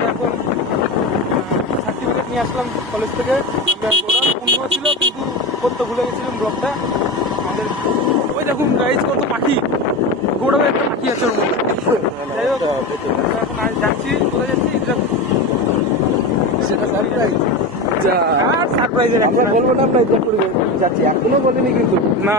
আমি এখন সার্টিফিকেট নিয়ে আসলাম কলেজ থেকে। পূর্ণ ছিল কিন্তু করতে ভুলে গেছিলাম ব্লগটা। আমাদের ওই দেখুন গাইজ কত পাখি, গোড়াবে একটা পাখি আছে ওর মধ্যে। যাই হোক এখন আজ যাচ্ছি, কোথায় যাচ্ছি না,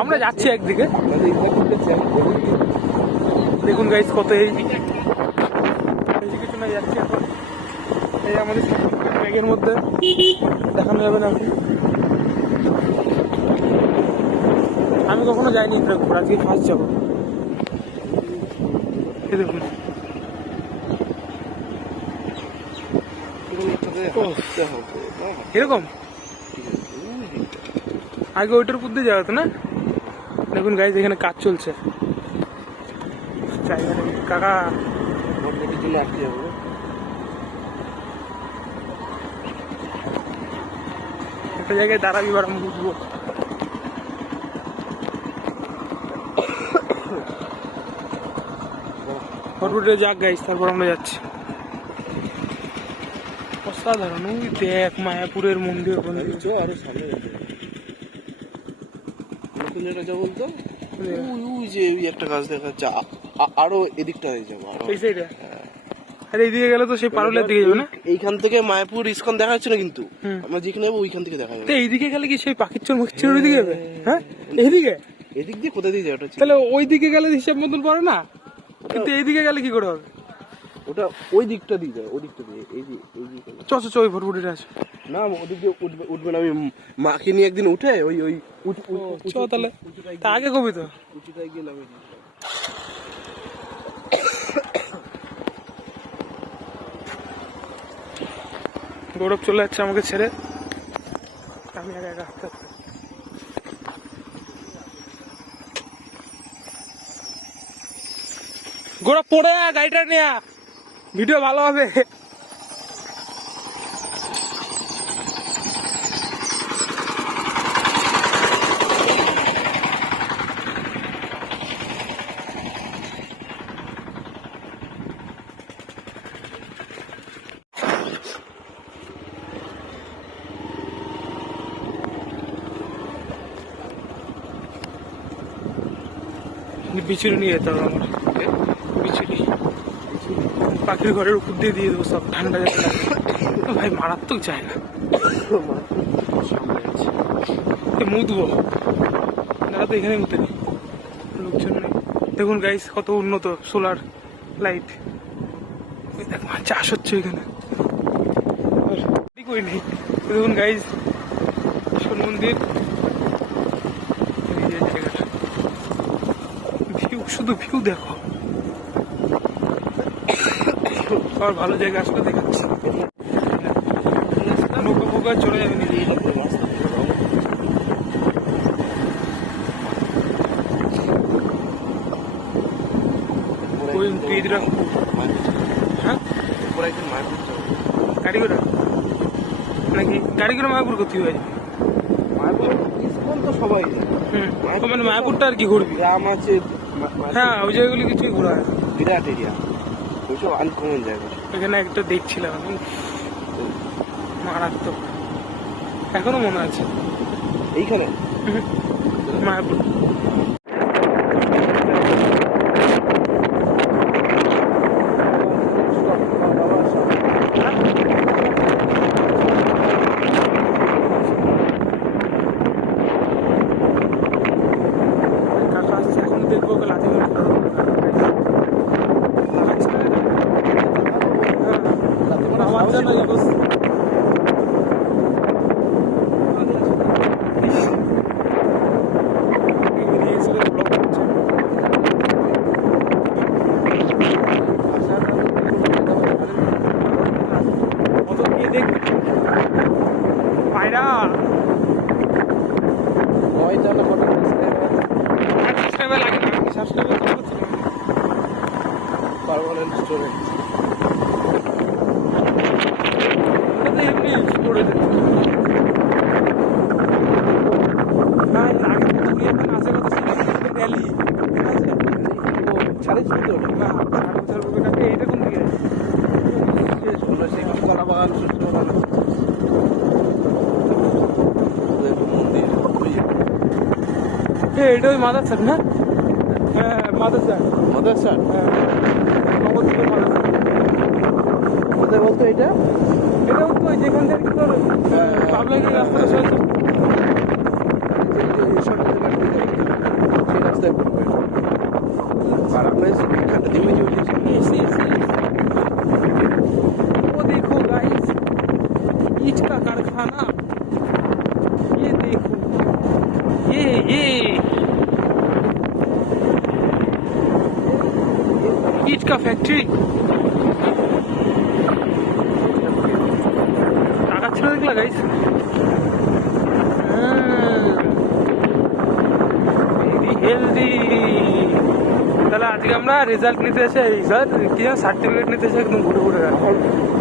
আমরা যাচ্ছি একদিকে। দেখুন গাইজ কত এই কিছু না যাচ্ছি এখন। এই আমাদের ব্যাগের মধ্যে দেখানো যাবে না। আমি কখনো যাইনি ঘোরা, আজকে ফার্স্ট যাবো। এই দেখুন এরকম আগে ওইটার উপর দিয়ে যাওয়া তো না। দেখুন গাইজ এখানে কাজ চলছে কাকা। একটা জায়গায় দাঁড়াবি, এবার আমি বুঝবো। ফটোটা যাক গাইজ, তারপর আমরা যাচ্ছি। অসাধারণ, ওই দেখ মায়াপুরের মন্দির। আরো সামনে বলতো যে ওই একটা গাছ দেখা যাচ্ছে, আরো এদিকটা হয়ে যাবো এই সাইডে। আরে এইদিকে গেলে তো সেই পারুলের দিকে যাবে না? এইখান থেকে মায়াপুর ইস্কন দেখা যাচ্ছে না, কিন্তু আমরা যেখানে যাবো ওইখান থেকে দেখা যাবে। এইদিকে গেলে কি সেই পাখির চোর মুখির চোর ওইদিকে যাবে? হ্যাঁ এইদিকে, এদিক দিয়ে কোথায় দিয়ে যাবে? তাহলে ওই দিকে গেলে হিসাব মতন পড়ে না, কিন্তু এইদিকে গেলে কি করে হবে? ওটা ওই দিকটা দিয়ে যাবে, ওই দিকটা দিয়ে এই দিকে ওই ভটভটিটা আছে না, ওদিক দিয়ে উঠবে না। আমি মাকে নিয়ে একদিন উঠে ওই তাহলে আগে কবি তো উঁচুটাই গিয়ে নামে। গৌরব চলে যাচ্ছে আমাকে ছেড়ে, আমি একা একা হাঁটতে। গৌরব পড়ে গাড়িটা নিয়ে ভিডিও ভালো হবে। বিচুরি নিয়ে যেতে হবে আমার, বিচুরি পাখির ঘরের উপর দিয়ে দিয়ে দেবো সব, ঠান্ডা যাচ্ছে। ভাই মারাত্মক যায় না, মুদবো দাদা তো এখানে মুতে নেই, লোকজন নেই। দেখুন গাইস কত উন্নত সোলার লাইট, দেখ চাষ হচ্ছে এখানে, কই নেই। দেখুন গাইস শোন মন্দির, ভিউ শুধু ভিউ দেখো। আর ভালো জায়গা আসলে দেখাচ্ছি, নৌকা ফৌকা চলে যাবে নিজে। হ্যাঁ গাড়ি করে নাকি, গাড়ি করে মায়াপুর করতে হয়? মায়াপুর তো সবাই মানে মায়াপুরটা আর কি ঘুরবি, গ্রাম আছে। হ্যাঁ ওই জায়গাগুলি কিছুই ঘোরা আছে, বিরাট এরিয়া, ওইসব আনকমন জায়গা। এখানে একটা দেখছিলাম মারাত্মক, এখনো মনে আছে এইখানে মায়াপুর। দেখবো লাঠি আমার জন্য পায়রা লাগে না, সাবস্ক্রাইবার করতে পারমানেন্ট স্টোরেজ। এটা ওই মাদারসার না? হ্যাঁ মাদারসার। মাদারসার নবদ্বীপের মাদারসার। কোথায় বলতো এটা? এটাও তো ওই যেখান থেকে তোর পাবলাগির রাস্তাটা সরেছে। সেই রাস্তায় পড়বে। আর আমরা এখানটা নেমে যে वो देखो गाइस ईंट का कारखाना, ये देखो ये ईंट का फैक्ट्री। টাকা ছিল দেখলা গাইস। Very healthy. তাহলে আজকে আমরা রেজাল্ট নিতে এসে এই স্যার কি জানো সার্টিফিকেট নিতে এসে একদম ঘুরে ঘুরে গেল।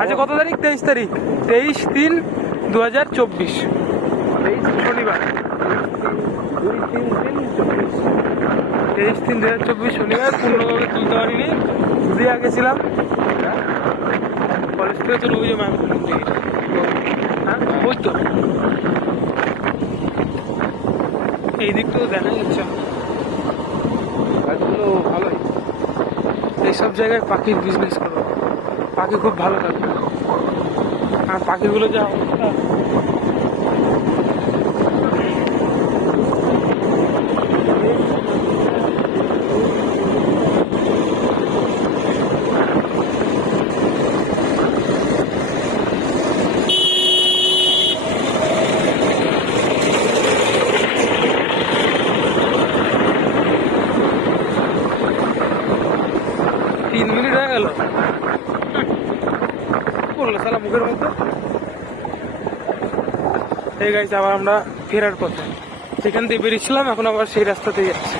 আচ্ছা কত তারিখ? 23 তারিখ, 23/3/2024 শনিবার। 23/3/2024 শনিবার। পূর্ণভাবে তুলতে পারিনি, দিয়ে গেছিলাম কলেজ থেকে। তো ওই যে মায়াপুর মন্দির, হ্যাঁ ওই তো এই দিক তো দেখা যাচ্ছে। গাছগুলো ভালোই। এইসব জায়গায় পাখির বিজনেস করো, পাখি খুব ভালো থাকে। আর পাখিগুলো যা অবস্থা, পড়লো সালা মুখের মধ্যে। এই গাইছে আবার আমরা ফেরার পথে, সেখান দিয়ে বেরিয়েছিলাম, এখন আবার সেই রাস্তাতেই যাচ্ছি।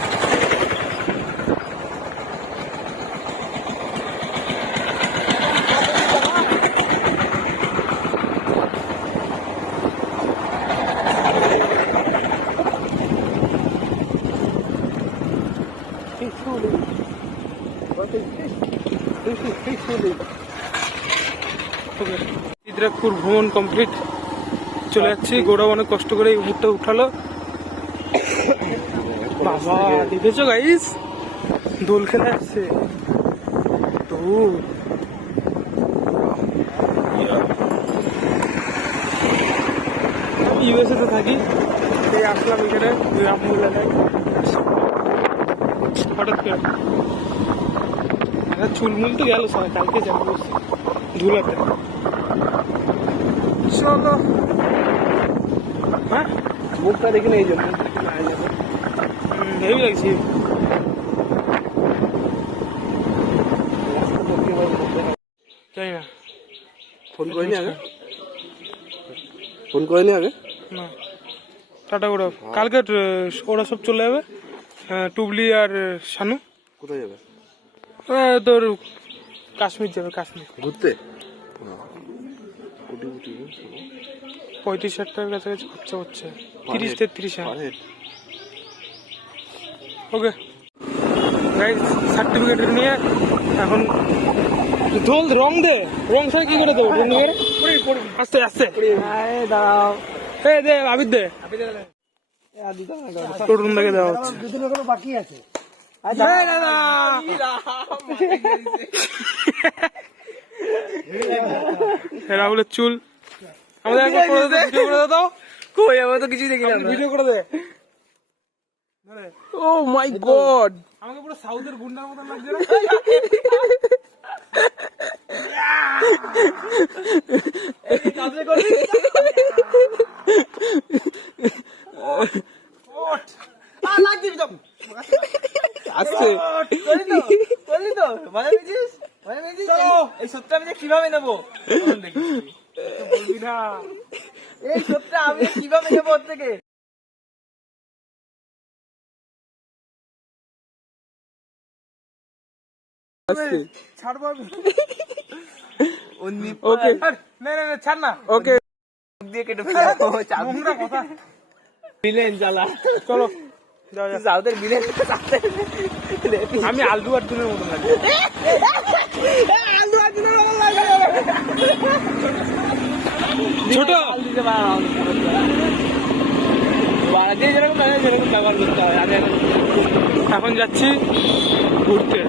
চিত্রাকপুর ভ্রমণ কমপ্লিট, চলে যাচ্ছি। গৌরব অনেক কষ্ট করে এই মুহূর্তে উঠালো। বাবা দেখেছো গাইস, দোল খেলে আসছে তো। আমি ইউএসএ তে থাকি, এই আসলাম এখানে রামপুর এলাকায় হঠাৎ করে। চুলমুল তো গেল সবাই, কালকে যাবো ধুলাতে। চলো, হ্যাঁ মুখটা দেখে নেই জন্য হেভি লাগছে। জানি না, ফোন করিনি আগে, ফোন করিনি আগে না। টাটা গৌরব, কালকে ওরা সব চলে যাবে, টুবলি আর শানু। কোথায় যাবে? তোর কাশ্মীর যাবে, কাশ্মীর ঘুরতে। 35,000 টাকার কাছাকাছি খরচা হচ্ছে, 30-33। ওকে সার্টিফিকেট নিয়ে এখন দোল রং দে, রং সাই কি করে দেবো? আস্তে আস্তে দাঁড়াও, দে আবির দে, টোটন থেকে দেওয়া হচ্ছে। বাকি আছে রাহুলের চুল আমাদের একবার করে দে, ভিডিও করে দাও। কই আমি তো কিছুই দেখি না, ভিডিও করে দে। ও মাই গড, আমাকে পুরো সাউথের গুন্ডার মতন লাগছে এই সত্যি আমি কিভাবে নেবো? বলবি না, এই সত্যি আমি কিভাবে নেবো ওর থেকে? ছাড়বো ওকে ছাড় না, ওকে দিয়ে কেটে ফেলবো। নোংরা কথা। বিলেন জ্বালা, চলো সাউথের বিলেন। আমি আলু আর্জুনের মতন লাগে। ছোট যে যেরকম লাগে যেরকম ব্যবহার করতে হয়। আমি এখন যাচ্ছি ঘুরতে।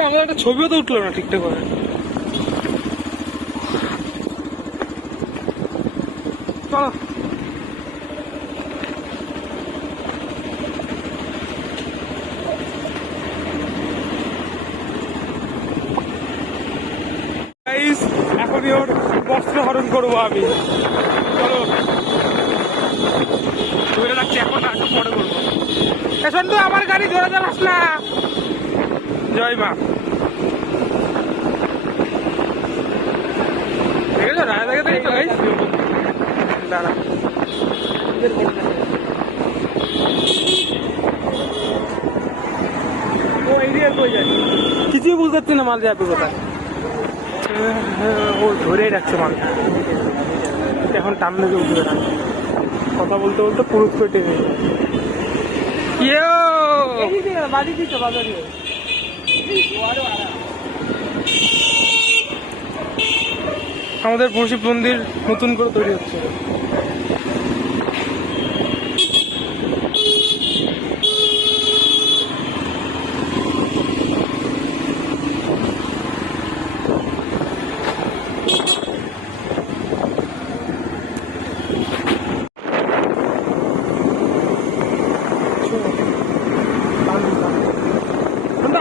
আমাদের একটা ছবিও তো উঠলো না ঠিকঠাক করে। চলো গাইস, এখনই ওর বস্ত্র হরণ করবো আমি। চলো ধরে রাখছি, এখন না, একটু পরে করবো। এখন তো আমার গাড়ি জোরে চালাস না। জয় মা। দেখেছো রায়দাকে দেখেছো গাইস? দাঁড়া, ও এরিয়ার কই যায়? কিছুই বুঝতে পারছি না মাল যাবে কোথায়। ও ধরেই রাখছে মালটা, এখন টান থেকে উঠবে না। কথা বলতে বলতে পুরুষ করে টেনে যায়। বাড়ি দিচ্ছ বাজারে। আমাদের পরশিব মন্দির নতুন করে তৈরি হচ্ছে।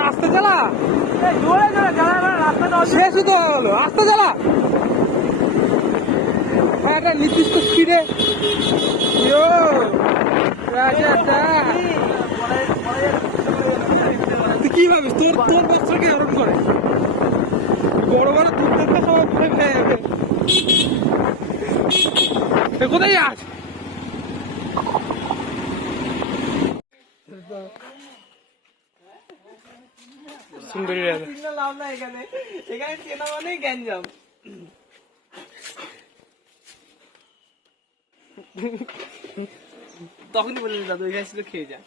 আস্তে চালা, জোরে জোরে চালা, রাস্তাটা শেষ হতে হলো। আস্তে চালা, একটা নির্দিষ্ট স্পিডে। তুই কি ভাবিস তোর তোর বস্ত্রকে হরণ করে? বড় বড় দুর্দান্ত খাওয়া ভয় পেয়ে যাবে। কোথায় যাস? সুন্দরী রাজা। লাভ না এখানে, এখানে চেনা মানেই গ্যাঞ্জাম। তখনই বলে দাদু এখানে ছিল খেয়ে যা।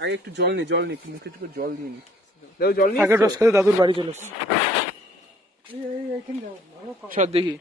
আগে একটু জল নে, জল নে, একটু মুখে একটু জল দিয়ে নি। জল নিয়ে আগে রস খাতে দাদুর বাড়ি চলে এসছে। সব দেখি